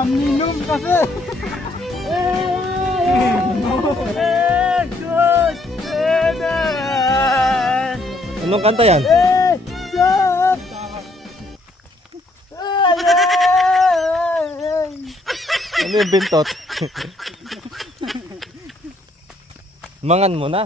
Minum kasi. Anong kanta yan? Ano yung bintot? Mangan mo na.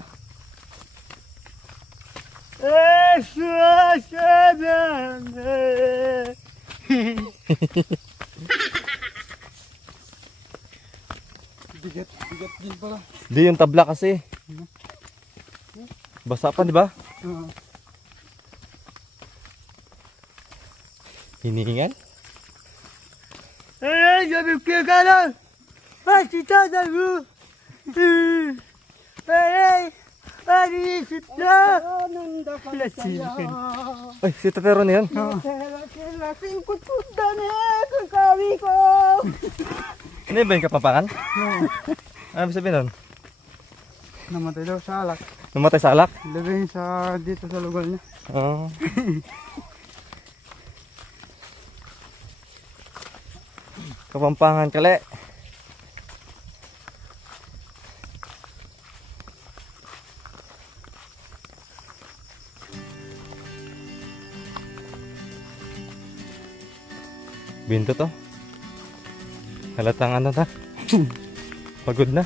Bigat din pala. Di yung tabla kasi. Basa pa, di ba? Hiningal? Sabi ko ka lang. Masita na mo. Parisip na. Ay, si Tatero na yan. Lasing kutunda na kakawi ko. Ano ba yung kapapangan? Ano sabihin nun? Namatay daw sa alak. Namatay sa alak? Labing sa dito sa lugar niya. Oo. Kapampangan kali. Binto to. Halatang ano ta? Pagod na.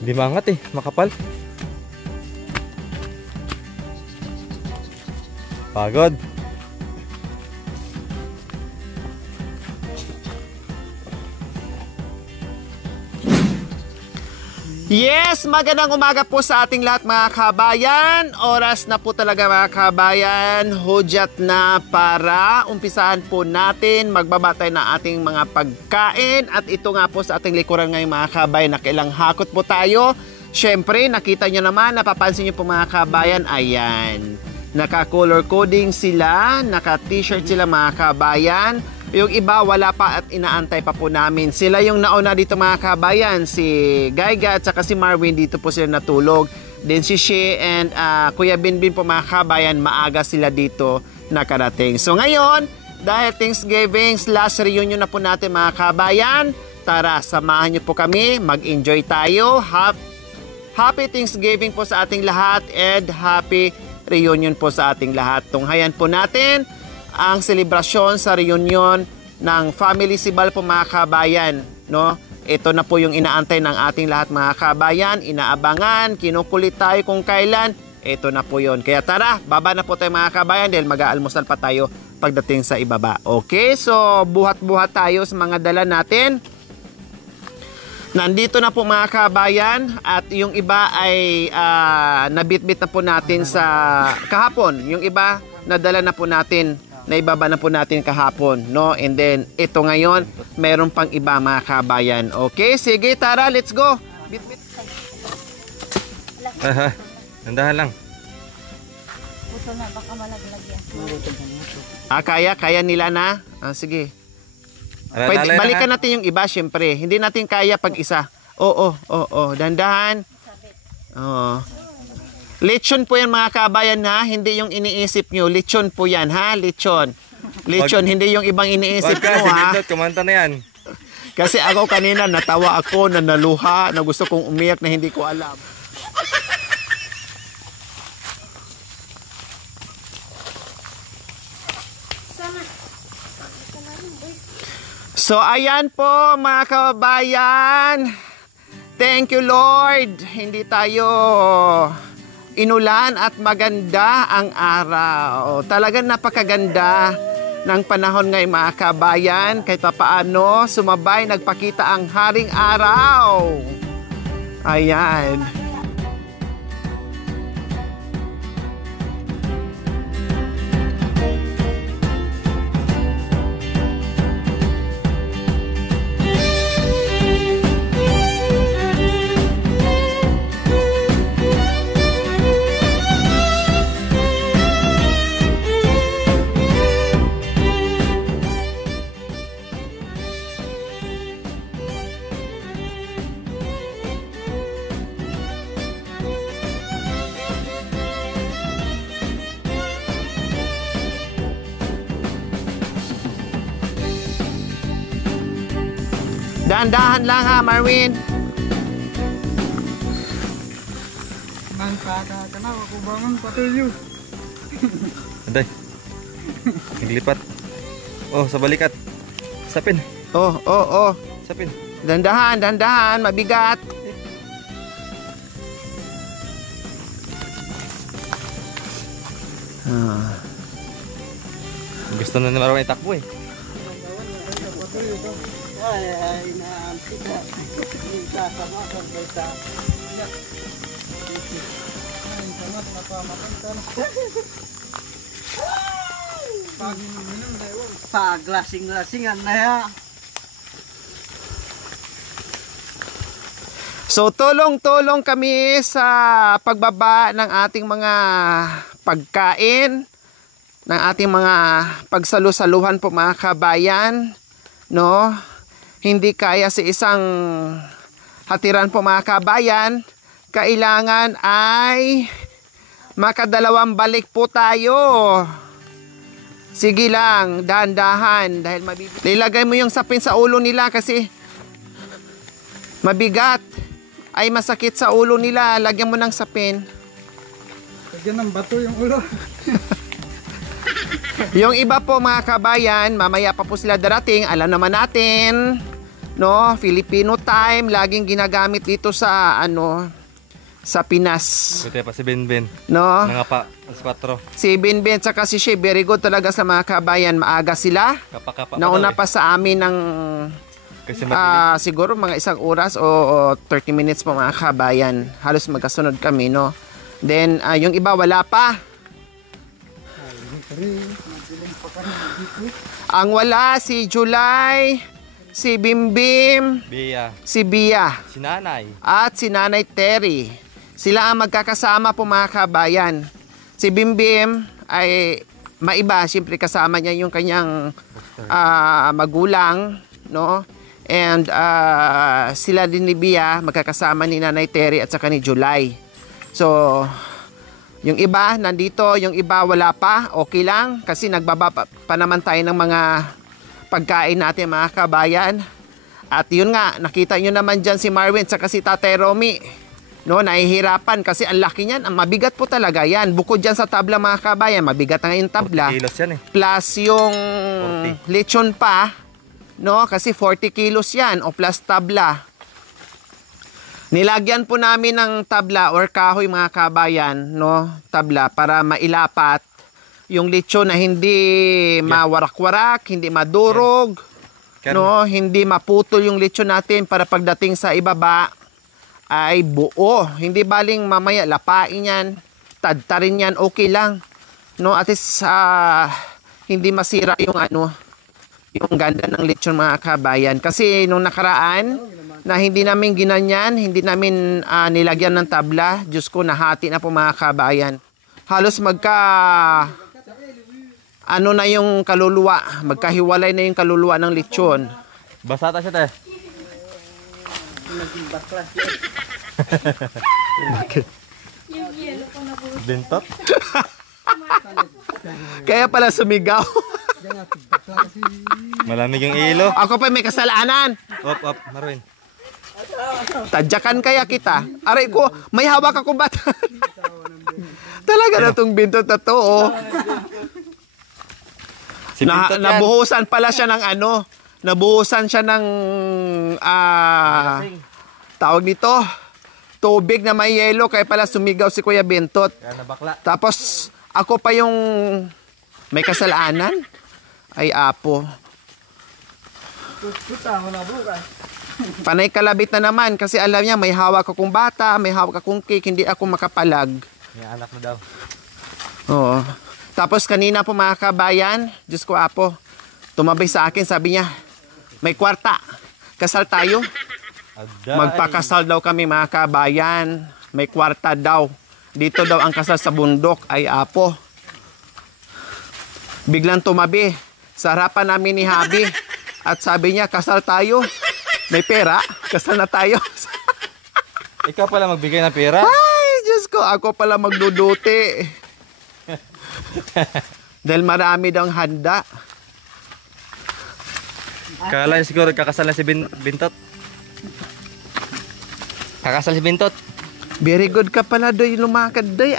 Hindi maangat eh, makapal. Pagod. Yes, magandang umaga po sa ating lahat mga kabayan. Oras na po talaga mga kabayan. Hudyat na para umpisahan po natin magbabatay na ating mga pagkain. At ito nga po sa ating likuran ngayon mga kabayan, nakilang hakot po tayo. Syempre, nakita nyo naman, napapansin nyo po mga kabayan, ayan. Naka-color coding sila, naka-t-shirt sila mga kabayan. Yung iba wala pa at inaantay pa po namin. Sila yung nauna dito mga kabayan. Si Gaiga at saka si Marvin dito po sila natulog. Then si Shea and Kuya Binbin po mga kabayan, maaga sila dito nakarating. So ngayon, dahil Thanksgiving's last reunion na po natin mga kabayan, tara samahan nyo po kami, mag-enjoy tayo. Happy Thanksgiving po sa ating lahat and happy reunion po sa ating lahat. Tunghayan po natin ang selebrasyon sa reunion ng Family Sibal po mga kabayan, no? Ito na po yung inaantay ng ating lahat mga kabayan, inaabangan, kinukulit tayo kung kailan. Ito na po yon. Kaya tara, baba na po tayo mga kabayan dahil mag-aalmusal pa tayo pagdating sa ibaba. Okay, so buhat-buhat tayo sa mga dala natin. Nandito na po mga kabayan at yung iba ay nabitbit na po natin sa kahapon. Yung iba nadala na po natin, naibaba na po natin kahapon, no? And then ito ngayon, meron pang iba mga kabayan. Okay, sige, tara, let's go. Bit-bit. Nandahan lang. Puto na, baka malaglag yan. Kaya nila na. Sige. Balikan natin yung iba, syempre. Hindi natin kaya pag isa. Oo, dandahan. Oo. Lechon po yan mga kabayan ha, hindi yung iniisip nyo. Lechon po yan ha, lechon. Lechon, hindi yung ibang iniisip Wag ka, nyo ha. sige, kumanta na yan. Kasi ako kanina natawa ako, na naluha, na gusto kong umiyak na hindi ko alam. So ayan po mga kababayan. Thank you Lord. Hindi tayo inulan at maganda ang araw. Talagang napakaganda ng panahon ngayon mga kabayan. Kahit paano sumabay nagpakita ang haring araw. Ayan. Dahan-dahan lang ha, Marvin. Nang kata ka na, kubangan patuyo. Aday. Naglipat. Oh, sa balikat. Sapin. Oh. Sapin. Dahan-dahan, mabigat. Gusto na naman ako itakbo eh. Ay, naamsika. Sasama ka sa ay, sangat napamakan paglasing-lasingan na ya. So tulong-tulong kami sa pagbaba ng ating mga pagkain, ng ating mga pagsalu-saluhan po mga kabayan, no? Hindi kaya sa isang hatiran po mga kabayan, kailangan ay makadalawang balik po tayo. Sige lang, dahan-dahan dahil nilagay mo yung sapin sa ulo nila kasi mabigat. Ay masakit sa ulo nila, lagyan mo ng sapin. Lagyan ng bato yung ulo. Yung iba po mga kabayan, mamaya pa po sila darating, alam naman natin, no, Filipino time, laging ginagamit dito sa sa Pinas. Buti pa si Benben. No? Nangapa, alas 4. Si Benben tsaka si Shea, very good talaga sa mga kabayan, maaga sila. Kapa-kapa Nauna pa sa amin ng kasi matilig. siguro mga 1 oras o 30 minutes po mga kabayan. Halos magkasunod kami, no? Then, yung iba wala pa. Ang wala, si July, si Bimbim, Bia. si Bia, Si Nanay. at si Nanay Terry. Sila ang magkakasama po mga kabayan. Si Bimbim ay maiba, siyempre kasama niya yung kanyang magulang, no? And sila din ni Bia, magkakasama ni Nanay Terry at saka ni July. So, yung iba nandito, yung iba wala pa, okay lang kasi nagbaba pa naman tayo ng mga pagkain natin mga kabayan. At yun nga, nakita nyo naman dyan si Marvin at si Tatay Romy, no, nahihirapan kasi ang laki niyan, ang mabigat po talaga yan. Bukod dyan sa tabla mga kabayan, mabigat na yung tabla. 40 kilos yan eh. Plus yung 40. lechon pa, no, kasi 40 kilos yan o plus tabla. Nilagyan po namin ng tabla or kahoy mga kabayan, no, tabla para mailapat yung lechon na hindi mawarak-warak, hindi madurog, no, hindi maputol yung lechon natin para pagdating sa ibaba ay buo. Hindi baling mamaya lapain yan, tadtarin yan, okay lang, no, at least hindi masira yung yung ganda ng lechon mga kabayan. Kasi nung nakaraan na hindi namin ginanyan, hindi namin nilagyan ng tabla, Diyos ko, nahati na po mga kabayan. Halos na yung kaluluwa, magkahiwalay na yung kaluluwa ng lechon. Basa ta siya te. Bintot? Kaya pala sumigaw. Malamig yung ilo. Ako pa may kasalanan. Op, Marwin. Tadyakan kaya kita. Aray ko, may hawak akong bata. Talaga na tong bintot na to, oh. Si Bintot yan. Nabuhusan pala siya ng ano. Nabuhusan siya ng tawag dito, tubig na may yelo, kaya pala sumigaw si Kuya Bintot. Kaya nabakla. Tapos ako pa yung may kasalanan. Ay apo. Panay kalabit na naman kasi alam niya may hawak akong bata, may hawak akong cake, hindi ako makapalag. May anak na daw. Oo. Tapos kanina po mga kabayan, Diyos ko apo, tumabay sa akin, sabi niya, may kwarta, kasal tayo. Aday. Magpakasal daw kami mga kabayan, may kwarta daw. Dito daw ang kasal sa bundok, ay apo. Biglang tumabi sa harapan namin ni Habi at sabi niya, kasal tayo. May pera, kasal na tayo. Ikaw pala magbigay ng pera? Ay, Diyos ko, ako pala magduduti. Dahil marami daw ang handa. Kala niya siguro kakasal na si Bintot. Kakasal si Bintot. Very good ka pala, Doy, lumakad, Doy,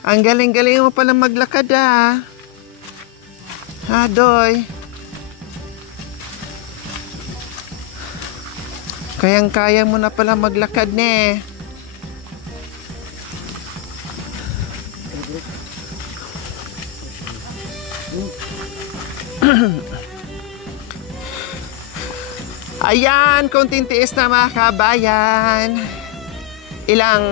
ang galing-galing mo pala maglakad, Doy. Kayang-kaya mo na pala maglakad, ne. Ayan, konting tiis na mga kabayan. Ilang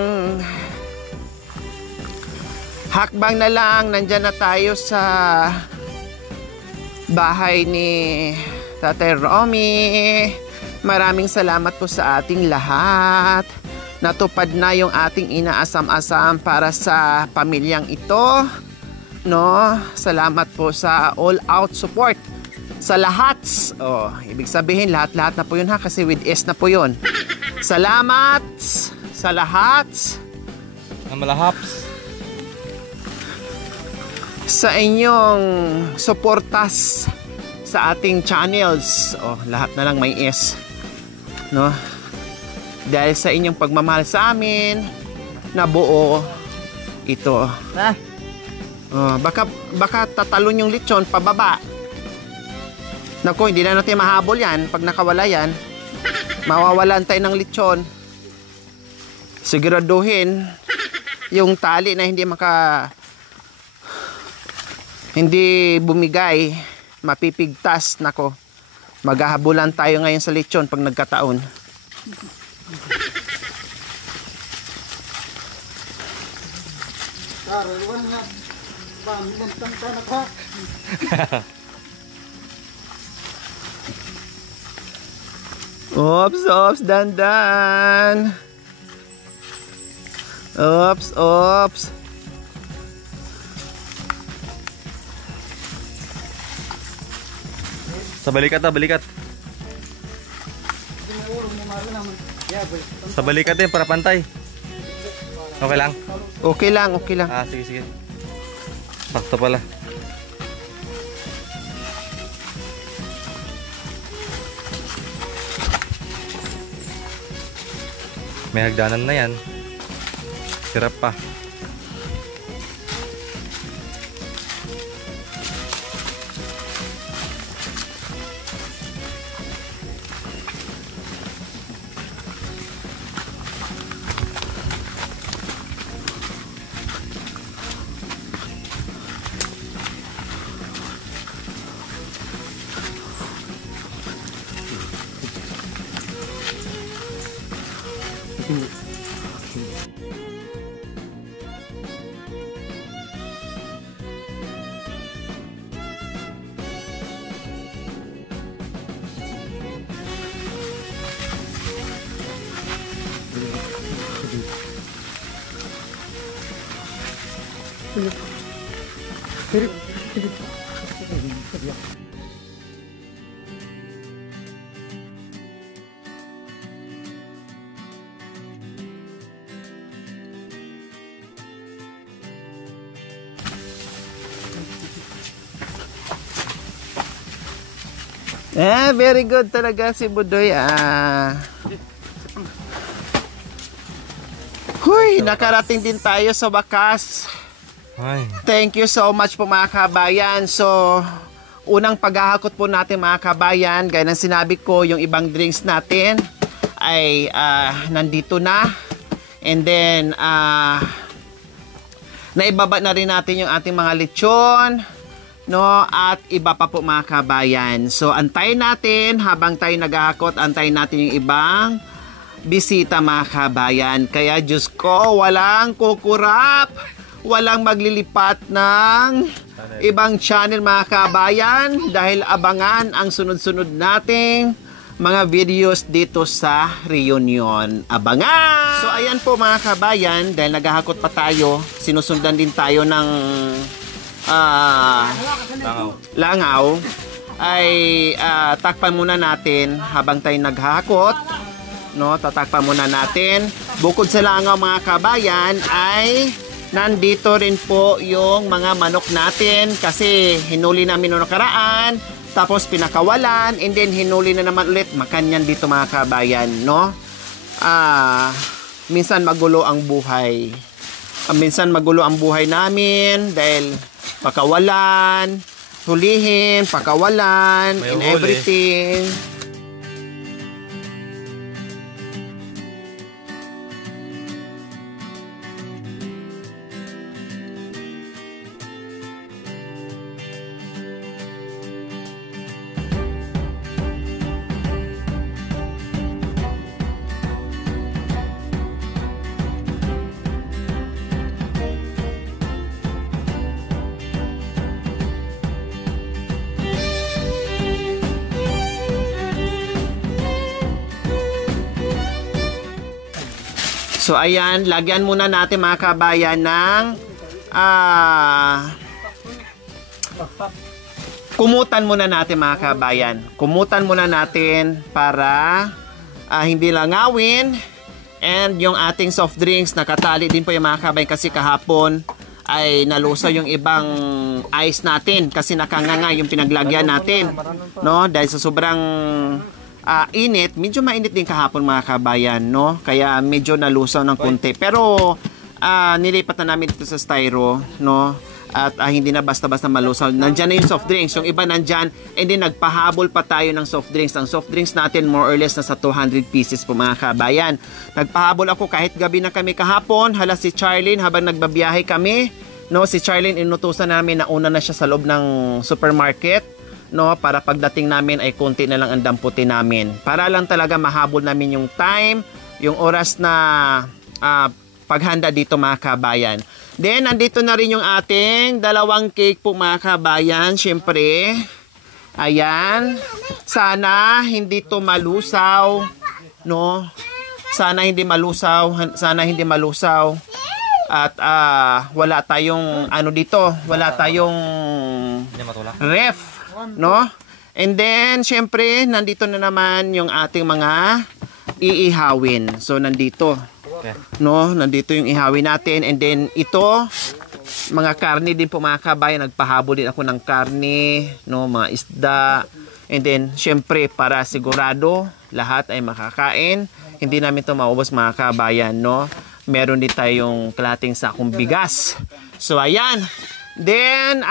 hakbang na lang, nandyan na tayo sa bahay ni Tatay Romy. Maraming salamat po sa ating lahat. Natupad na yung ating inaasam-asam para sa pamilyang ito. No, salamat po sa all-out support sa lahat. Oh, ibig sabihin lahat-lahat na po yun kasi with S na po yun. Salamat sa lahat. Na malahaps. Sa inyong suportas sa ating channels. Oh, lahat na lang may S. No? Dahil sa inyong pagmamahal sa amin, nabuo ito. Oh, baka tatalon yung lechon pababa. Naku, hindi na natin mahabol yan. Pag nakawala yan, mawawalan tayo ng lechon. Siguraduhin yung tali na hindi bumigay, mapipigtas. Nako, maghahabulan tayo ngayon sa lechon pag nagkataon. Ops, dandan. Ops. Sa balikat. Sa balikat din para pantay. Okay lang? Okay lang. Sige. Sakto pala. May hagdanan na yan. Sirap pa. Very good talaga si Budoy. Huy, nakarating din tayo sa wakas. Ay. Thank you so much po mga kabayan. So, unang paghahakot po natin mga kabayan, gaya ng sinabi ko, yung ibang drinks natin ay nandito na. And then, naibaba na rin natin yung ating mga lechon, no? At iba pa po mga kabayan. So, antayin natin habang tayo naghahakot, antayin natin yung ibang bisita mga kabayan. Kaya Diyos ko, walang kukurap, walang maglilipat ng ibang channel mga kabayan dahil abangan ang sunod-sunod nating mga videos dito sa reunion. Abangan! So ayan po mga kabayan, dahil naghahakot pa tayo, sinusundan din tayo ng langaw, ay takpan muna natin habang tayo naghahakot. No, tatakpan muna natin. Bukod sa langaw mga kabayan ay nandito rin po yung mga manok natin kasi hinuli namin noong nakaraan, tapos pinakawalan, and then hinuli na naman ulit. Makanyan dito mga kabayan, no? Minsan magulo ang buhay. Minsan magulo ang buhay namin dahil pakawalan, hulihin, pakawalan, and everything. So ayan, lagyan muna natin mga kabayan ng kumutan muna natin mga kabayan. Kumutan muna natin para hindi langawin. And yung ating soft drinks, nakatali din po yung mga kabayan kasi kahapon ay nalusaw yung ibang ice natin kasi nakanganga yung pinaglagyan natin, no? Dahil sa sobrang init, medyo mainit din kahapon mga kabayan, no? Kaya medyo nalusaw ng konti. Pero nilipat na namin dito sa styro, no? At hindi na basta-basta malusaw. Nandyan na yung soft drinks. Yung iba nandyan. And then nagpahabol pa tayo ng soft drinks. Ang soft drinks natin more or less nasa 200 pieces po mga kabayan. Nagpahabol ako kahit gabi na kami kahapon. Hala si Charlene habang nagbabiyahe kami, no? Si Charlene inutusan namin na una na siya sa loob ng supermarket, no, para pagdating namin ay konti na lang ang damputin namin. Para lang talaga mahabol namin yung time, yung oras na paghanda dito mga kabayan. Then, nandito na rin yung ating dalawang cake po mga kabayan. Siyempre, ayan. Sana hindi to malusaw, no? Sana hindi malusaw. Sana hindi malusaw. At wala tayong ano dito, wala tayong ref, no? And then syempre nandito na naman yung ating mga iihawin. So nandito, no? Nandito yung ihawin natin. And then ito, mga karne din po mga kabayan. Nagpahabol din ako ng karne, no? Mga isda. And then syempre para sigurado lahat ay makakain, hindi namin ito maubos mga kabayan, no? Meron din tayong kalating sakong bigas. So ayan. Then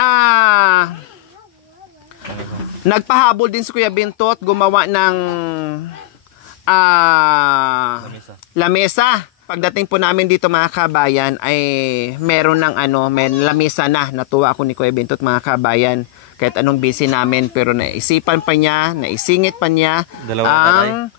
nagpahabol din si Kuya Bintot, gumawa ng lamesa. Pagdating po namin dito mga kabayan ay meron ng may lamesa na. Natuwa ako ni Kuya Bintot mga kabayan. Kahit anong busy namin, pero naisipan pa niya, naisingit pa niya ang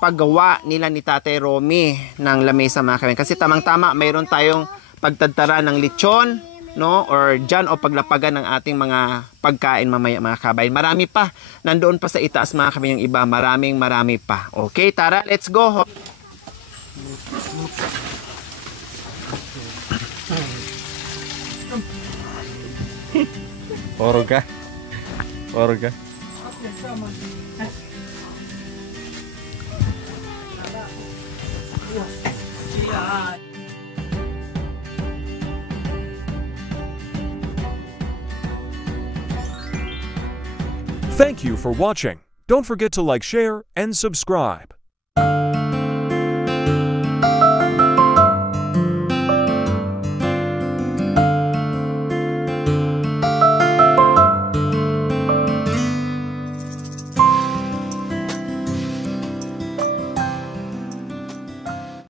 paggawa nila ni Tatay Romy ng lamesa mga kabayan. Kasi tamang-tama mayroon tayong pagtadtara ng lechon, no, or dyan o paglapagan ng ating mga pagkain mamaya mga kabayan. Marami pa. Nandoon pa sa itaas mga kabayan yung iba. Marami pa. Okay, tara, let's go. Orga. Thank you for watching. Don't forget to like, share, and subscribe.